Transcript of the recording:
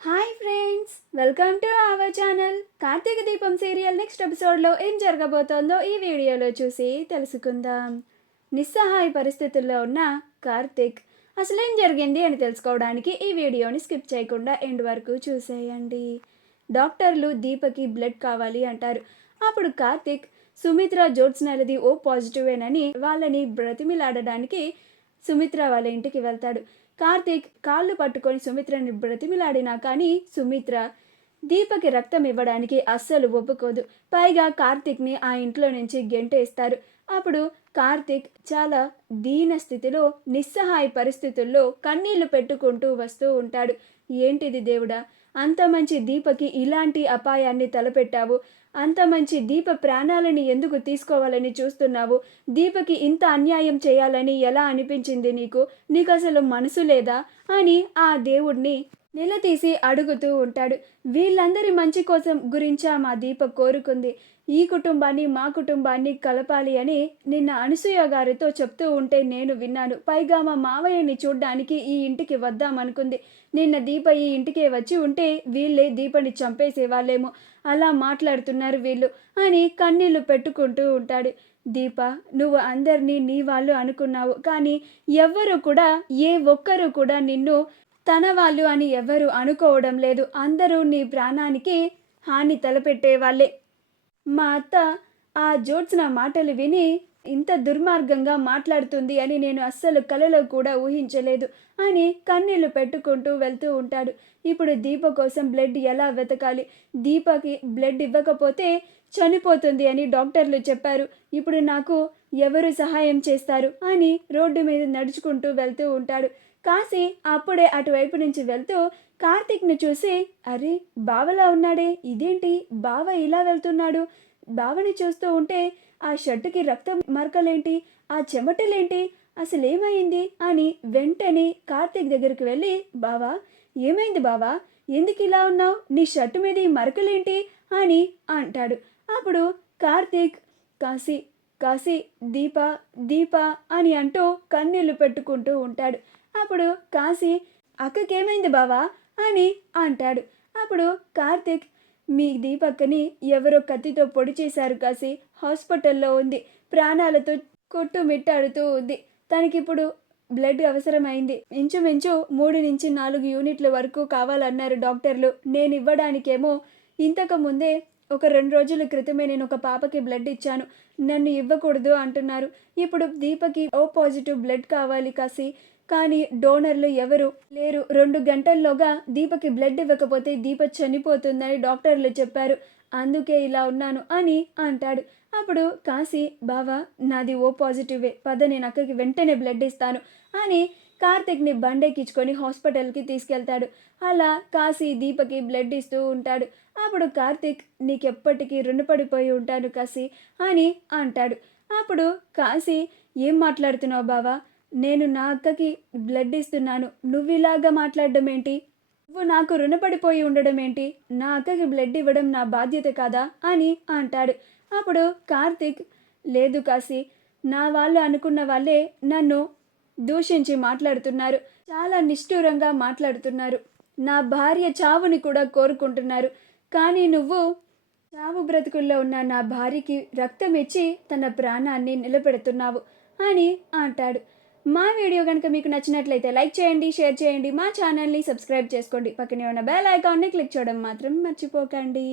Hi friends, welcome to our channel. Karthika Deepam serial next ఎపిసోడ్లో ఏం జరగబోతోందో ఈ వీడియోలో చూసి తెలుసుకుందాం. నిస్సహాయ పరిస్థితుల్లో ఉన్న కార్తీక్ అసలేం జరిగింది అని తెలుసుకోవడానికి ఈ వీడియోని స్కిప్ చేయకుండా ఎండ్ వరకు చూసేయండి. డాక్టర్లు దీపకి బ్లడ్ కావాలి అంటారు. అప్పుడు కార్తీక్ సుమిత్ర జ్యోత్స్నలది ఓ పాజిటివేనని వాళ్ళని బ్రతిమిలాడడానికి సుమిత్ర వాళ్ళ ఇంటికి వెళ్తాడు. కార్తీక్ కాళ్ళు పట్టుకొని సుమిత్రని బ్రతిమిలాడినా కానీ సుమిత్ర దీపకి రక్తం ఇవ్వడానికి అస్సలు ఒప్పుకోదు. పైగా కార్తీక్ని ఆ ఇంట్లో నుంచి గెంటేస్తారు. అప్పుడు కార్తీక్ చాలా దీన స్థితిలో నిస్సహాయ పరిస్థితుల్లో కన్నీళ్లు పెట్టుకుంటూ వస్తూ ఉంటాడు. ఏంటిది దేవుడా, అంత మంచి దీపకి ఇలాంటి అపాయాన్ని తలపెట్టావు? అంత మంచి దీప ప్రాణాలని ఎందుకు తీసుకోవాలని చూస్తున్నావు? దీపకి ఇంత అన్యాయం చేయాలని ఎలా అనిపించింది నీకు? నీకు అసలు మనసు లేదా అని ఆ దేవుడిని నిలదీసి అడుగుతూ ఉంటాడు. వీళ్ళందరి మంచి కోసం గురించా మా దీప కోరుకుంది. ఈ కుటుంబాన్ని మా కుటుంబాన్ని కలపాలి అని నిన్న అనసూయ గారితో చెప్తూ ఉంటే నేను విన్నాను. పైగా మా మావయ్యని చూడ్డానికి ఈ ఇంటికి వద్దామనుకుంది. నిన్న దీప ఈ ఇంటికే వచ్చి ఉంటే వీళ్ళే దీపని చంపేసేవాళ్ళేమో. అలా మాట్లాడుతున్నారు వీళ్ళు అని కన్నీళ్లు పెట్టుకుంటూ ఉంటాడు. దీప, నువ్వు అందరినీ నీ వాళ్ళు అనుకున్నావు, కానీ ఎవ్వరు కూడా ఏ ఒక్కరు కూడా నిన్ను తన వాళ్ళు అని ఎవరు అనుకోవడం లేదు. అందరూ నీ ప్రాణానికి హాని తలపెట్టే వాళ్ళే. మా అత్త ఆ జ్యోత్స్న మాటలు విని ఇంత దుర్మార్గంగా మాట్లాడుతుంది అని నేను అస్సలు కలలో కూడా ఊహించలేదు అని కన్నీళ్లు పెట్టుకుంటూ వెళ్తూ ఉంటాడు. ఇప్పుడు దీప కోసం బ్లడ్ ఎలా వెతకాలి? దీపకి బ్లడ్ ఇవ్వకపోతే చనిపోతుంది అని డాక్టర్లు చెప్పారు. ఇప్పుడు నాకు ఎవరు సహాయం చేస్తారు అని రోడ్డు మీద నడుచుకుంటూ వెళ్తూ ఉంటాడు. కాశీ అప్పుడే అటువైపు నుంచి వెళ్తూ కార్తీక్ను చూసి, అరే బావలా ఉన్నాడే, ఇదేంటి బావ ఇలా వెళ్తున్నాడు? బావని చూస్తూ ఉంటే ఆ షర్టుకి రక్తం మరకలేంటి, ఆ చెమటలేంటి, అసలేమైంది అని వెంటనే కార్తీక్ దగ్గరికి వెళ్ళి, బావా ఏమైంది బావా, ఎందుకు ఇలా ఉన్నావు? నీ షర్టు మీద ఈ మరకలేంటి అని అంటాడు. అప్పుడు కార్తీక్ కాశీ కాశీ దీప దీప అని అంటూ కన్నీళ్లు పెట్టుకుంటూ ఉంటాడు. అప్పుడు కాశీ అక్కకేమైంది బావా అని అంటాడు. అప్పుడు కార్తీక్, మీ దీపక్కని ఎవరో కత్తితో పొడి చేశారు కాశీ, హాస్పిటల్లో ఉంది, ప్రాణాలతో కొట్టుమిట్టాడుతూ ఉంది. తనకిప్పుడు బ్లడ్ అవసరమైంది. ఇంచుమించు 3 నుంచి 4 యూనిట్ల వరకు కావాలన్నారు డాక్టర్లు. నేను ఇవ్వడానికేమో ఇంతకు ముందే ఒక 2 రోజుల క్రితమే నేను ఒక పాపకి బ్లడ్ ఇచ్చాను, నన్ను ఇవ్వకూడదు అంటున్నారు. ఇప్పుడు దీపకి ఓ పాజిటివ్ బ్లడ్ కావాలి కాశీ, కానీ డోనర్లు ఎవరు లేరు. 2 గంటల్లోగా దీపకి బ్లడ్ ఇవ్వకపోతే దీప చనిపోతుందని డాక్టర్లు చెప్పారు. అందుకే ఇలా ఉన్నాను అని అంటాడు. అప్పుడు కాశీ, బావా నాది ఓ పాజిటివే, పద నేను అక్కకి వెంటనే బ్లడ్ ఇస్తాను అని కార్తిక్ని బండెక్కించుకొని హాస్పిటల్కి తీసుకెళ్తాడు. అలా కాశీ దీపకి బ్లడ్ ఇస్తూ ఉంటాడు. అప్పుడు కార్తిక్, నీకెప్పటికీ రుణపడిపోయి ఉంటాను కాశీ అని అంటాడు. అప్పుడు కాశీ, ఏం మాట్లాడుతున్నావు బావా, నేను నా అక్కకి బ్లడ్ ఇస్తున్నాను, నువ్వు ఇలాగా మాట్లాడడం ఏంటి? నువ్వు నాకు రుణపడిపోయి ఉండడం ఏంటి? నా అక్కకి బ్లడ్ ఇవ్వడం నా బాధ్యత కాదా అని అంటాడు. అప్పుడు కార్తిక్, లేదు కాశీ, నా వాళ్ళు అనుకున్న వాళ్ళే నన్ను దూషించి మాట్లాడుతున్నారు, చాలా నిష్ఠూరంగా మాట్లాడుతున్నారు, నా భార్య చావుని కూడా కోరుకుంటున్నారు, కానీ నువ్వు చావు బ్రతుకుల్లో ఉన్న నా భార్యకి రక్తం ఇచ్చి తన ప్రాణాన్ని నిలబెడుతున్నావు అని అంటాడు. మా వీడియో కనుక మీకు నచ్చినట్లయితే లైక్ చేయండి, షేర్ చేయండి, మా ఛానల్ని సబ్స్క్రైబ్ చేసుకోండి, పక్కనే ఉన్న బెల్ ఐకాన్ని క్లిక్ చేయడం మాత్రం మర్చిపోకండి.